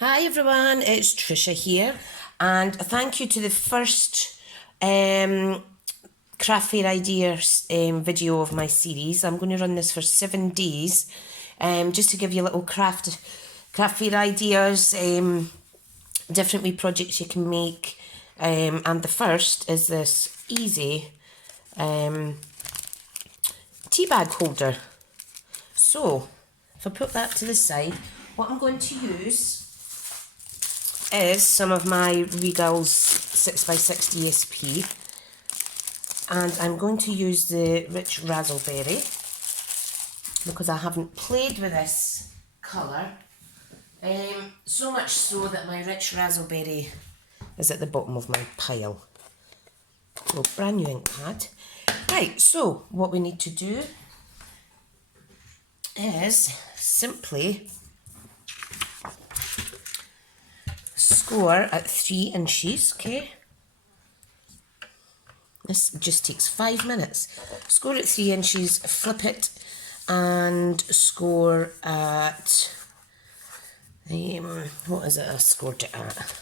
Hi everyone, it's Trisha here, and thank you to the first Craft Fayre Ideas video of my series. I'm going to run this for 7 days, just to give you little craft fair ideas, different wee projects you can make, and the first is this easy tea bag holder. So, if I put that to the side, what I'm going to use is some of my Regal's 6x6 DSP, and I'm going to use the rich raspberry because I haven't played with this colour, so much so that my rich raspberry is at the bottom of my pile. So brand new ink pad. Right, so what we need to do is simply score at 3 inches, okay? This just takes 5 minutes. Score at 3 inches, flip it, and score at, what is it I scored it at?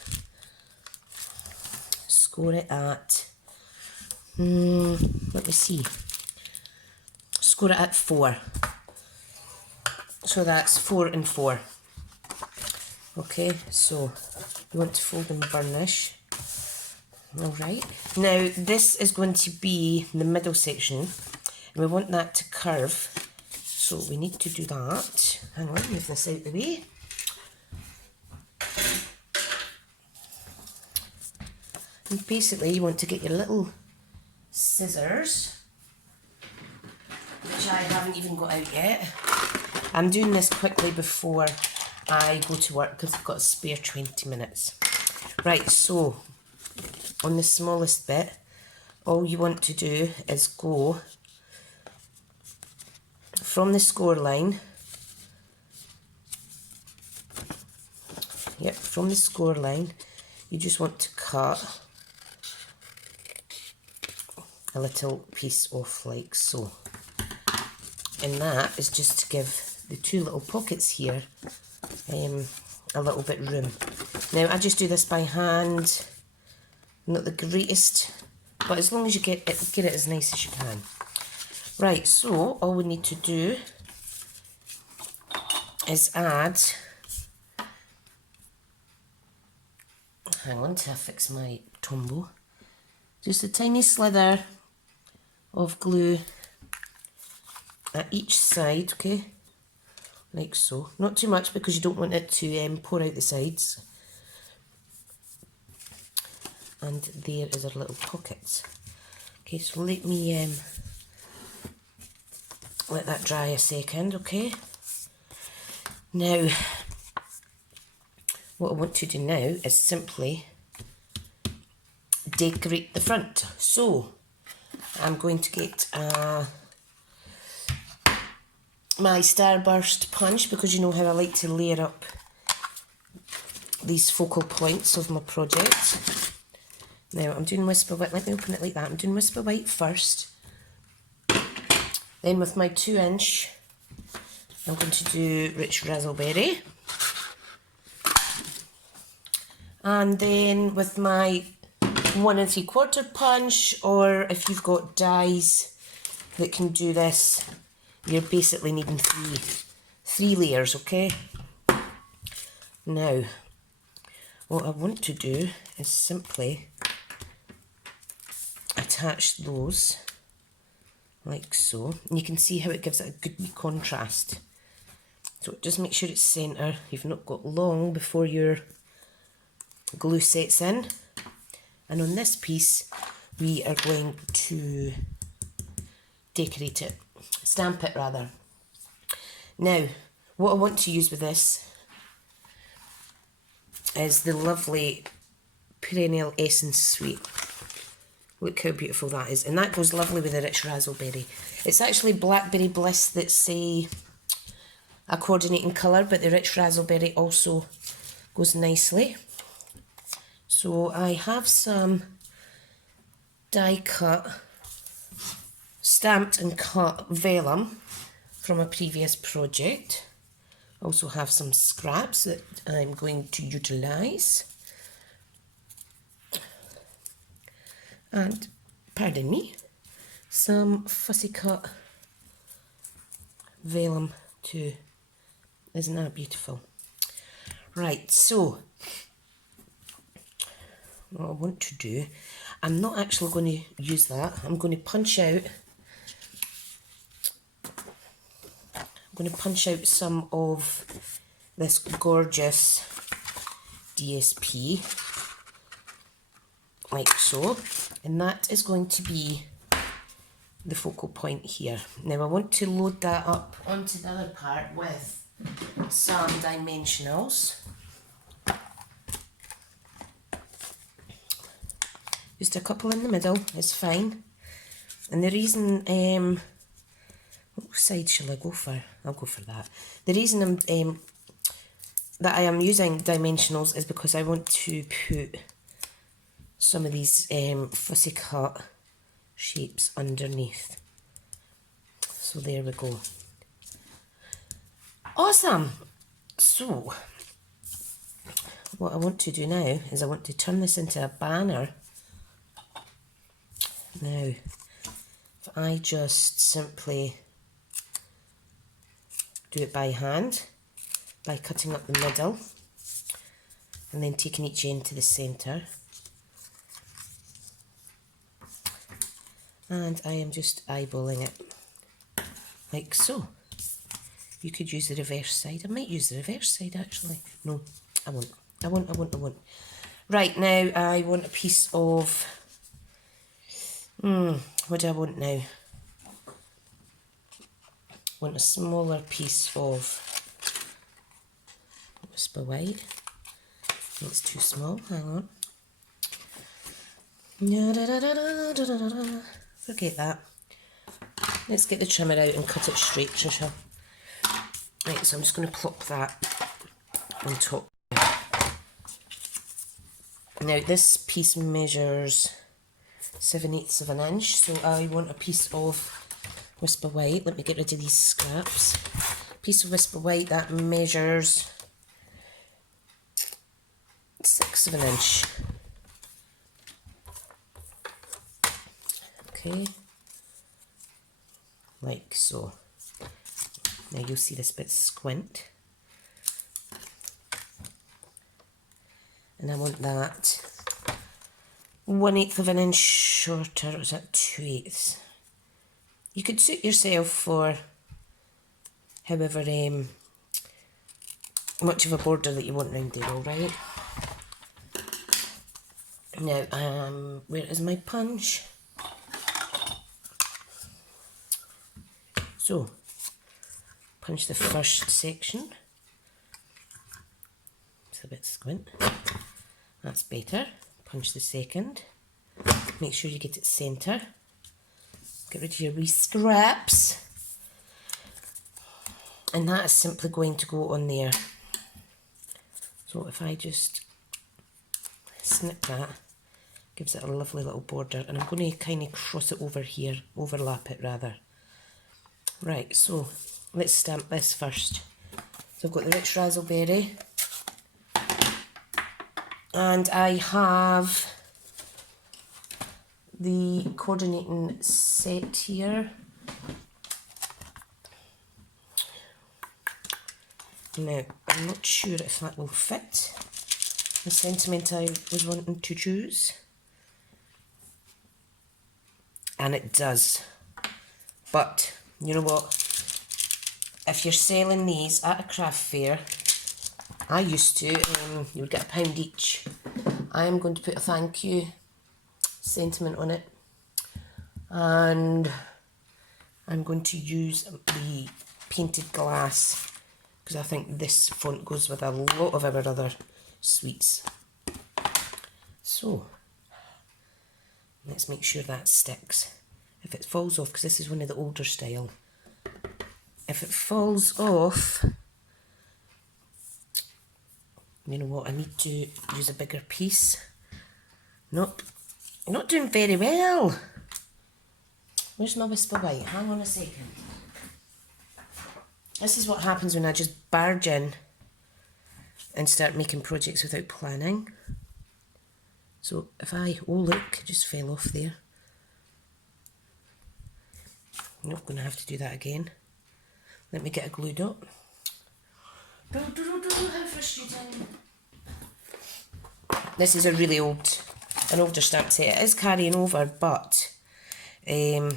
Score it at, let me see. Score it at 4. So that's 4 and 4. Okay, so you want to fold and burnish. Alright, now this is going to be the middle section, and we want that to curve, so we need to do that. Hang on, move this out of the way. And basically you want to get your little scissors, which I haven't even got out yet. I'm doing this quickly before I go to work because I've got a spare 20 minutes. Right, so on the smallest bit, all you want to do is go from the score line, from the score line, you just want to cut a little piece off like so. And that is just to give the two little pockets here a little bit room. Now I just do this by hand, not the greatest, but as long as you get it as nice as you can. Right, so all we need to do is add, hang on till I fix my Tombow, just a tiny slither of glue at each side, okay, like so. Not too much because you don't want it to pour out the sides. And there is our little pockets. Okay, so let me let that dry a second, okay? Now, what I want to do now is simply decorate the front. So, I'm going to get my Starburst punch, because you know how I like to layer up these focal points of my project. Now I'm doing Whisper White, let me open it like that. I'm doing Whisper White first. Then with my 2-inch, I'm going to do Rich Raspberry. And then with my 1 3/4 punch, or if you've got dies that can do this, you're basically needing three layers, okay? Now, what I want to do is simply attach those like so, and you can see how it gives it a good wee contrast. So just make sure it's centre, you've not got long before your glue sets in. And on this piece we are going to decorate it, stamp it rather. Now what I want to use with this is the lovely Perennial Essence Suite. Look how beautiful that is, and that goes lovely with the rich raspberry. It's actually Blackberry Bliss that's a coordinating colour, but the rich raspberry also goes nicely. So I have some die cut, stamped and cut vellum from a previous project. Also have some scraps that I'm going to utilise. And, pardon me, some fussy cut vellum too. Isn't that beautiful? Right, so what I want to do, I'm not actually going to use that. I'm going to punch out some of this gorgeous DSP, like so, and that is going to be the focal point here. Now I want to load that up onto the other part with some dimensionals. Just a couple in the middle is fine. And the reason, what side shall I go for? I'll go for that. The reason that I am using dimensionals is because I want to put some of these fussy cut shapes underneath. So there we go. Awesome! So, what I want to do now is I want to turn this into a banner. Now, if I just simply do it by hand, by cutting up the middle, and then taking each end to the centre. And I am just eyeballing it, like so. You could use the reverse side. I might use the reverse side actually. No, I won't. I won't. Right, now I want a piece of... what do I want now? I want a smaller piece of Whisper White. It's too small, hang on. Forget that. Let's get the trimmer out and cut it straight, Trisha. Right, so I'm just going to plop that on top. Now this piece measures 7/8 of an inch, so I want a piece of Whisper White. Let me get rid of these scraps. Piece of Whisper White that measures 1/6 of an inch. Okay, like so. Now you'll see this bit squint. And I want that 1/8 of an inch shorter, or was that 2/8? You could suit yourself for however much of a border that you want round there, alright? Now, where is my punch? So, punch the first section. It's a bit squint. That's better. Punch the second. Make sure you get it centre. Get rid of your wee scraps. And that is simply going to go on there. So if I just snip that, gives it a lovely little border. And I'm going to kind of cross it over here, overlap it rather. Right, so let's stamp this first. So I've got the rich razzleberry. And I have the coordinating set here. Now, I'm not sure if that will fit the sentiment I was wanting to choose. And it does. But, you know what? If you're selling these at a craft fair, I used to, you would get £1 each. I am going to put a thank you sentiment on it. And I'm going to use the painted glass, because I think this font goes with a lot of our other sweets. So, let's make sure that sticks. If it falls off, because this is one of the older style, if it falls off, you know what, I need to use a bigger piece. Nope, I'm not doing very well. Where's my Whisper White? Hang on a second. This is what happens when I just barge in and start making projects without planning. So if I, oh look, it just fell off there. I'm not going to have to do that again. Let me get a glue dot. How frustrating. This is a really old, an older stamp set. It is carrying over, but I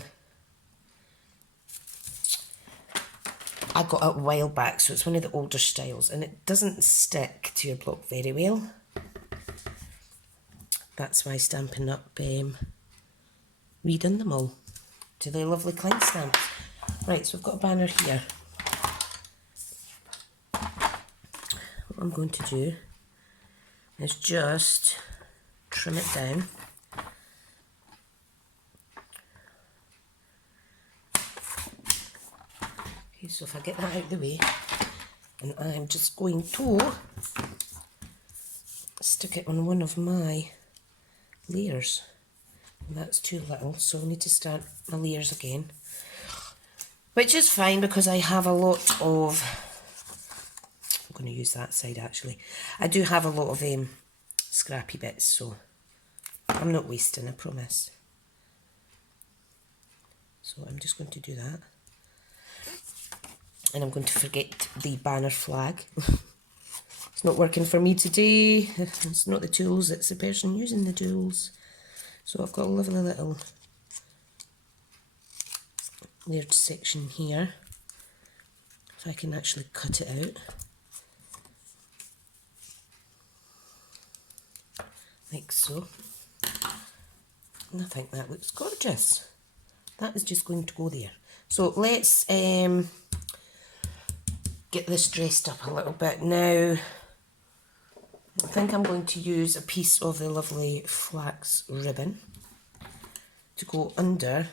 got it a while back, so it's one of the older styles, and it doesn't stick to your block very well. That's why Stampin' Up redone them all to their lovely client stamps. Right, so we've got a banner here. What I'm going to do is just trim it down. Okay, so if I get that out of the way, and I'm just going to stick it on one of my layers. And that's too little, so I need to start my layers again. Which is fine because I have a lot of, I'm going to use that side actually. I do have a lot of scrappy bits, so I'm not wasting, I promise. So I'm just going to do that. And I'm going to forget the banner flag. It's not working for me today. It's not the tools, it's the person using the tools. So I've got a lovely little layered section here. So I can actually cut it out. Like so. And I think that looks gorgeous. That is just going to go there. So let's get this dressed up a little bit now. I think I'm going to use a piece of the lovely flax ribbon to go under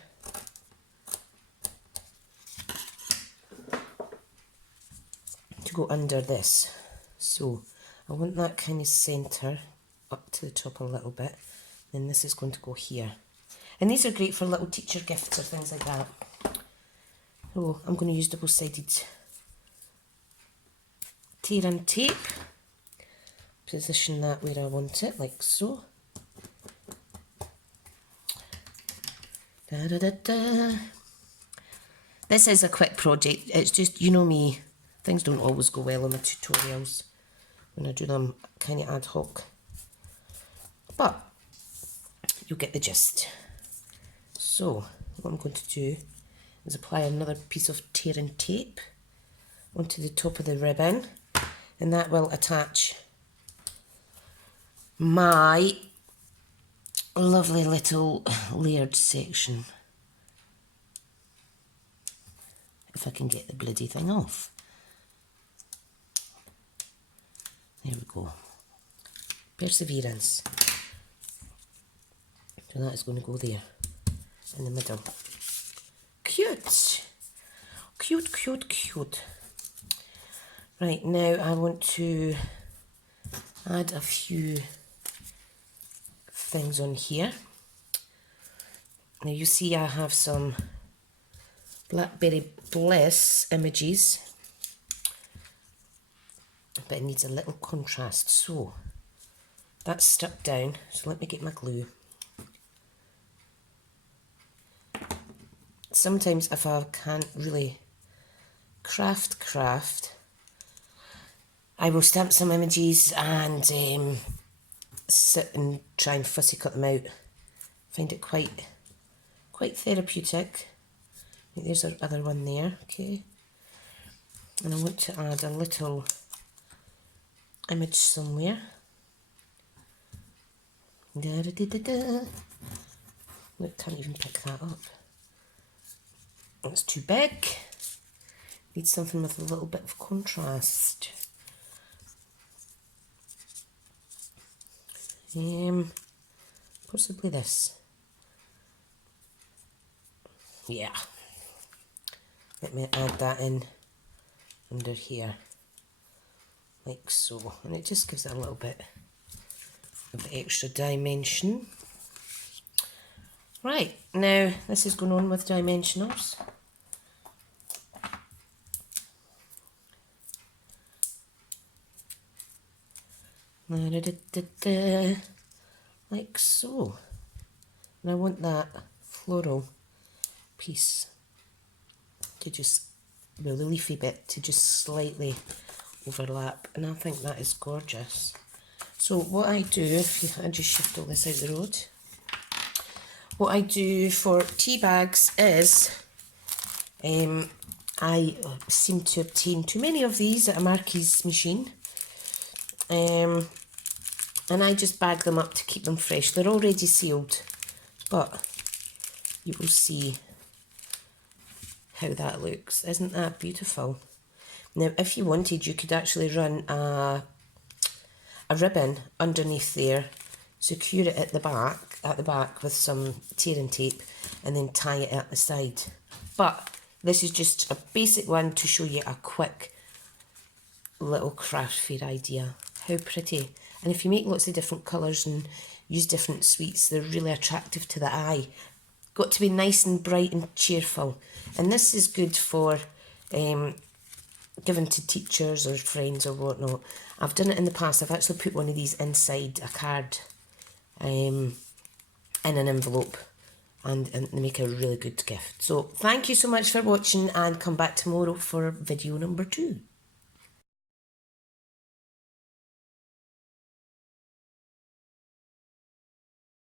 this. So I want that kind of centre up to the top a little bit. Then this is going to go here. And these are great for little teacher gifts or things like that. So I'm going to use double-sided tear and tape. Position that where I want it, like so. Da, da, da, da. This is a quick project. It's just, you know me, things don't always go well on my tutorials when I do them kind of ad hoc. But you'll get the gist. So what I'm going to do is apply another piece of tear and tape onto the top of the ribbon, and that will attach my lovely little layered section. If I can get the bloody thing off. There we go. Perseverance. So that is going to go there in the middle. Cute! Cute, cute, cute. Right, now I want to add a few things on here. Now you see I have some Blackberry Bliss images, but it needs a little contrast, so that's stuck down. So let me get my glue. Sometimes if I can't really craft, I will stamp some images and sit and try and fussy cut them out. Find it quite therapeutic. I think there's our other one there, okay. And I want to add a little image somewhere. Da, da, da, da, da. Look, can't even pick that up. That's too big. Need something with a little bit of contrast. Possibly this. Yeah. Let me add that in under here, like so, and it just gives it a little bit of extra dimension. Right, now this is going on with dimensionals. Like so. And I want that floral piece to just, well, the leafy bit to just slightly overlap, and I think that is gorgeous. So what I do, I just shift all this out the road, what I do for tea bags is I seem to obtain too many of these at a Marquis machine, and I just bag them up to keep them fresh. They're already sealed, but you will see how that looks. Isn't that beautiful? Now, if you wanted, you could actually run a ribbon underneath there, secure it at the back with some tearing tape, and then tie it at the side. But this is just a basic one to show you a quick little craft fair idea. How pretty. And if you make lots of different colours and use different sweets, they're really attractive to the eye. Got to be nice and bright and cheerful. And this is good for given to teachers or friends or whatnot. I've done it in the past. I've actually put one of these inside a card in an envelope, and they make a really good gift. So thank you so much for watching, and come back tomorrow for video number 2.